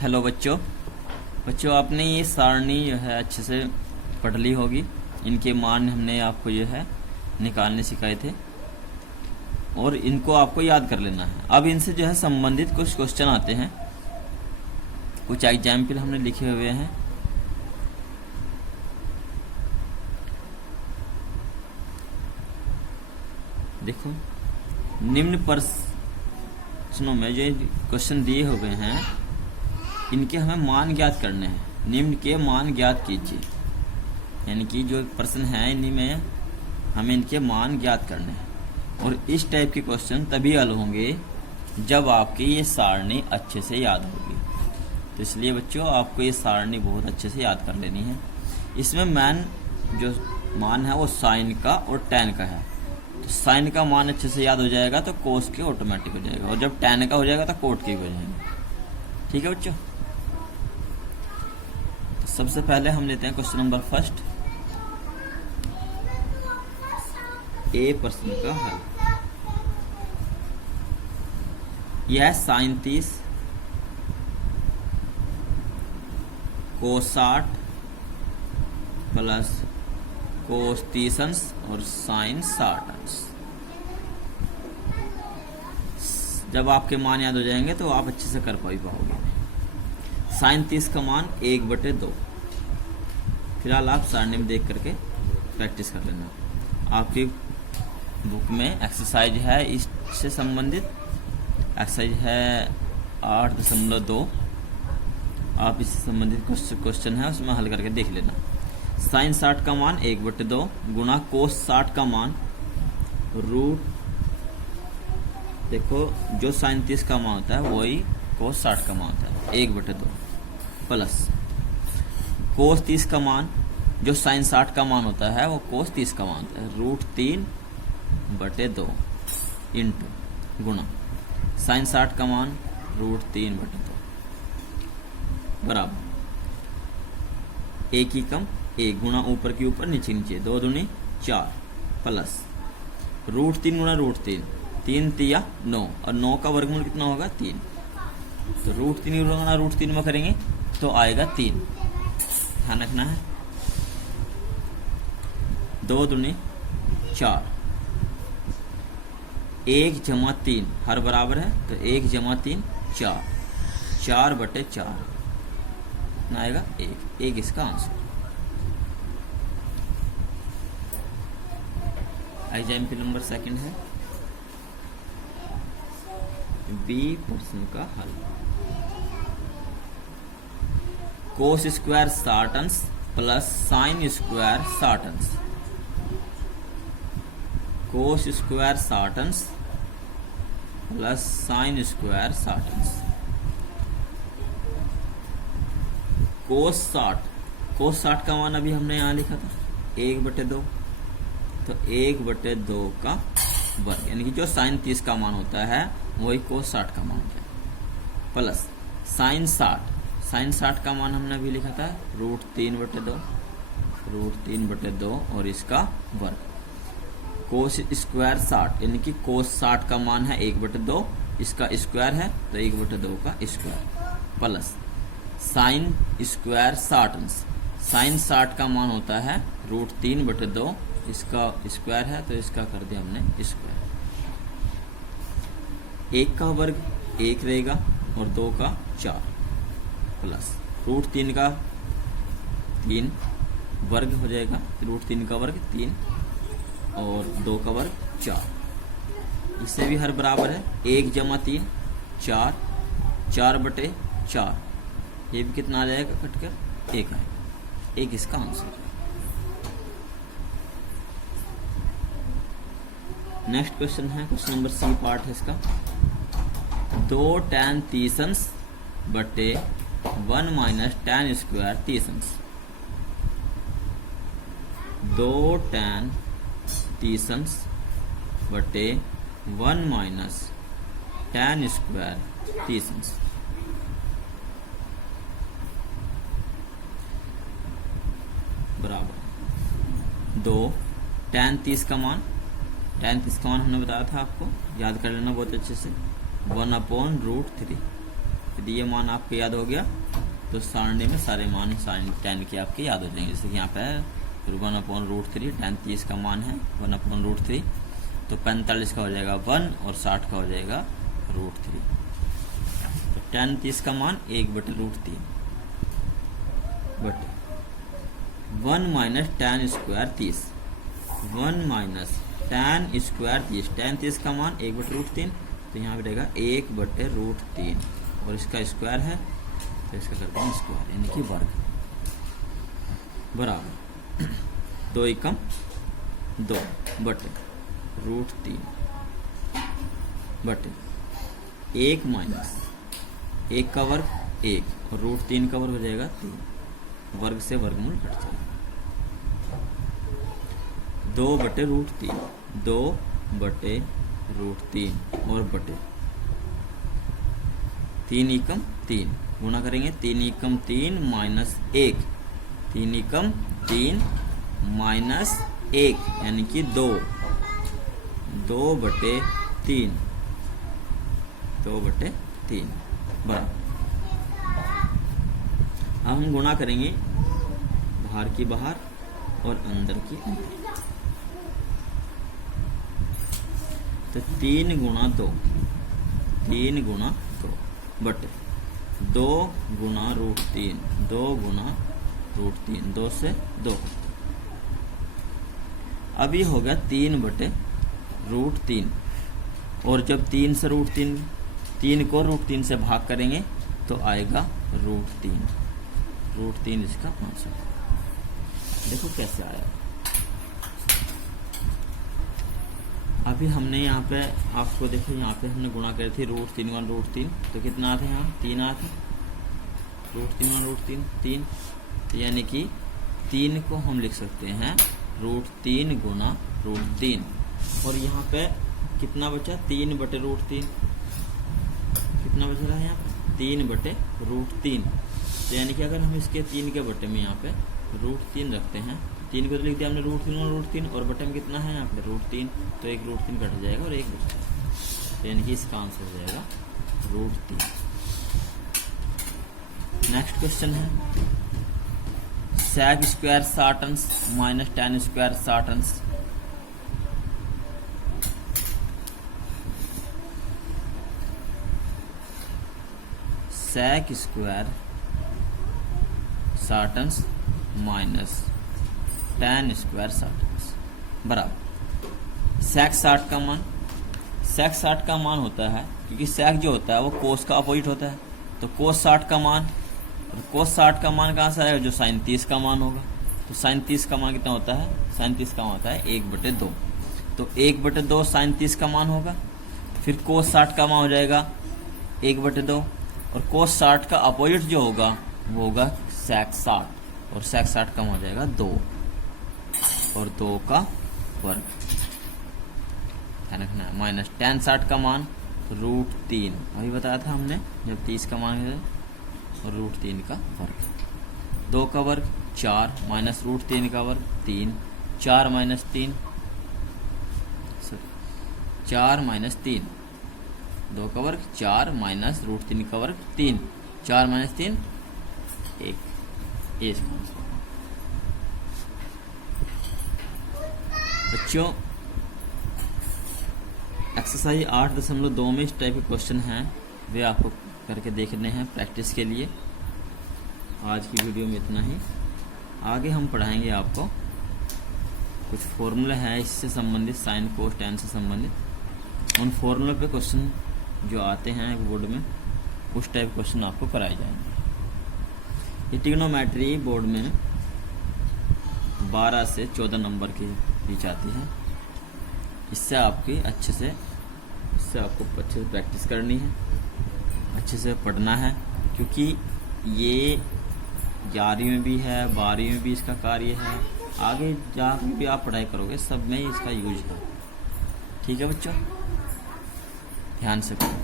Hello बच्चों। आपने ये सारणी जो है अच्छे से पढ़ ली होगी। इनके मान हमने आपको जो है निकालने सिखाए थे और इनको आपको याद कर लेना है। अब इनसे जो है संबंधित कुछ क्वेश्चन आते हैं, कुछ एग्जाम्पल हमने लिखे हुए हैं। देखो, निम्न प्रश्नों में जो क्वेश्चन दिए हुए हैं इनके हमें मान ज्ञात करने हैं। निम्न के मान ज्ञात कीजिए, यानी कि जो प्रश्न है इन्हीं में हमें इनके मान ज्ञात करने हैं। और इस टाइप के क्वेश्चन तभी हल होंगे जब आपकी ये सारणी अच्छे से याद होगी। तो इसलिए बच्चों आपको ये सारणी बहुत अच्छे से याद कर लेनी है। इसमें मैन जो मान है वो साइन का और टैन का है। तो साइन का मान अच्छे से याद हो जाएगा तो कोस के ऑटोमेटिक हो जाएगा, और जब टैन का हो जाएगा तो कोट के हो जाएगा। ठीक है बच्चों, तो सबसे पहले हम लेते हैं क्वेश्चन नंबर फर्स्ट, ए प्रश्न का हल। यह है साइन 30 कोस 60 प्लस कोस 30 अंश और साइन 60 अंश। जब आपके मान याद हो जाएंगे तो आप अच्छे से कर पाओगे। साइन 30 का मान 1/2। फिलहाल आप सारणी में देख करके प्रैक्टिस कर लेना। आपकी बुक में एक्सरसाइज है इससे संबंधित, एक्सरसाइज है 8.2। आप इससे संबंधित क्वेश्चन है उसमें हल करके देख लेना। साइन 60 का मान 1/2 गुणा कोस 60 का मान रूट, देखो जो साइन 30 का मान होता है वही कोस 60 का मान होता है 1/2 प्लस कोस 30 का मान जो साइन 60 का मान होता है वो कोस 30 का मान होता है √3/2 इंटू गुणा साइन 60 का मान √3/2 बराबर 1 ही कम 1 गुणा ऊपर के ऊपर नीचे नीचे 2 दूनी 4 प्लस √3 गुणा √3 3 तिया 9 और 9 का वर्गमूल कितना होगा 3। तो √3 गुणा √3 में करेंगे तो आएगा 3। ध्यान रखना है। 2 दूनी 4 1 जमा 3 हर बराबर है तो 1 जमा 3 4 4/4 आएगा 1 इसका आंसर। एग्जाम्पल नंबर सेकंड है बी प्रश्न का हल। कोस स्क्वायर 60 अंश प्लस साइन स्क्वायर 60 अंश। कोस स्क्वायर 60 अंश प्लस साइन स्क्वायर 60 अंश। कोस 60 का मान अभी हमने यहाँ लिखा था 1/2, तो 1/2 का वर्ग, यानी कि जो साइन 30 का मान होता है वही कोस 60 का मान होता है प्लस साइन 60 का मान हमने अभी लिखा था √3/2 और इसका वर्ग। कोस स्क्वायर 60 यानी कि कोस 60 का मान है 1/2, इसका स्क्वायर है तो 1/2 का स्क्वायर प्लस साइन स्क्वायर 60 अंश। साइन 60 का मान होता है √3/2, इसका स्क्वायर है तो इसका कर दिया हमने स्क्वायर। 1 का वर्ग 1 रहेगा और 2 का 4 प्लस √3 का 3 वर्ग हो जाएगा, √3 का वर्ग 3 और 2 का वर्ग 4। इससे भी हर बराबर है 1 जमा 3 4 4/4, ये भी कितना आ जाएगा कटकर 1 आएगा। 1 इसका आंसर। नेक्स्ट क्वेश्चन है क्वेश्चन नंबर सी पार्ट है इसका। 2 tan 30 अंश बटे 1 माइनस tan स्क्वायर 30 अंश। 2 tan 30 अंश बटे 1 माइनस tan स्क्वायर 30 अंश बराबर 2 tan 30 का मान हमने बताया था आपको, याद कर लेना बहुत अच्छे से, 1/√3 यदि ये मान आपको याद हो गया तो सारणी में सारे मान साइन tan के आपके याद हो जाएंगे। जैसे कि यहाँ पे है 1/√3, tan 30 का मान है 1/√3, तो 45 का हो जाएगा 1 और 60 का हो जाएगा √3। तो tan 30 का मान 1/√3 बटे 1 minus tan square 30, 1 minus tan square 30, tan 30 का मान 1/√3, तो यहाँ पे रहेगा 1/√3 और इसका स्क्वायर है तो इसका करते हैं स्क्वायर यानी कि वर्ग बराबर 2 एकम 2 बटे √3 बटे 1 माइनस 1 का वर्ग 1 और √3 का वर्ग हो जाएगा 3, वर्ग से वर्गमूल कट जाएगा 2/√3, 2/√3 और बटे 3 एकम 3 गुणा करेंगे 3 एकम 3 माइनस 1, 3 एकम 3 माइनस 1 यानी कि 2, 2/3, 2/3 बराबर। अब हम गुणा करेंगे बाहर की बाहर और अंदर की अंदर, तो 3 गुणा 2, 3 गुणा 2 बटे 2 गुणा √3, 2 गुणा √3, 2 से 2। अब ये हो गया 3/√3 और जब 3 से √3, 3 को √3 से भाग करेंगे तो आएगा √3, √3 इसका आंसर। देखो कैसे आया। अभी हमने यहाँ पे आपको देखो यहाँ पे हमने गुणा करी थी √3 तो कितना आता है यहाँ 3 आता है, √3 3, तो यानी कि 3 को हम लिख सकते हैं √3 गुना √3 और यहाँ पे कितना बचा 3/√3, कितना बच रहा है यहाँ पे 3/√3, तो यानी कि अगर हम इसके 3 के बटे में यहाँ पे √3 रखते हैं, 3 को तो लिख दिया हमने √3 और बटे में कितना है यहाँ पे √3, तो एक √3 कट जाएगा और एक बचता है, तो यानी कि इसका आंसर हो जाएगा √3। नेक्स्ट क्वेश्चन है sec स्क्वायर 60 अंश माइनस tan स्क्वायर 60 अंश, sec स्क्वायर 60 अंश माइनस tan स्क्वायर 60 अंश बराबर sec 60 का मान, sec 60 का मान होता है क्योंकि sec जो होता है वो cos का अपोजिट होता है, तो cos 60 का मान, और cos 60 का मान कहाँ से आएगा जो sin 30 का मान होगा, तो sin 30 का मान कितना होता है, sin 30 का मान होता है 1/2, तो 1/2 sin 30 का मान होगा, फिर cos 60 का मान हो जाएगा 1/2 और cos 60 का अपोजिट जो होगा वो होगा sec 60 और sec 60 का मान हो जाएगा 2 और 2 का वर्ग, ध्यान रखना है, माइनस tan 60 का मान √3 अभी बताया था हमने जब 30 का मान है और √3 का वर्ग, 2 का वर्ग 4 माइनस √3 का वर्ग 3, 4 माइनस 3, 4 माइनस 3, 2 का वर्ग 4 माइनस √3 का वर्ग 3, 4 माइनस 3 1, बच्चों एक्सरसाइज 8.2 में इस टाइप के क्वेश्चन हैं, वे आपको करके देखने हैं प्रैक्टिस के लिए। आज की वीडियो में इतना ही, आगे हम पढ़ाएंगे आपको कुछ फॉर्मूला है इससे संबंधित, साइन कोस टैन से संबंधित, उन फॉर्मूला पे क्वेश्चन जो आते हैं बोर्ड में उस टाइप क्वेश्चन आपको कराए जाएंगे। ये ट्रिग्नोमेट्री बोर्ड में 12 से 14 नंबर की बीच आती है, इससे आपकी अच्छे से प्रैक्टिस करनी है, अच्छे से पढ़ना है, क्योंकि ये 11वीं में भी है 12वीं में भी इसका कार्य है, आगे जहाँ भी आप पढ़ाई करोगे सब में इसका यूज है। ठीक है बच्चों, ध्यान से पढ़ो।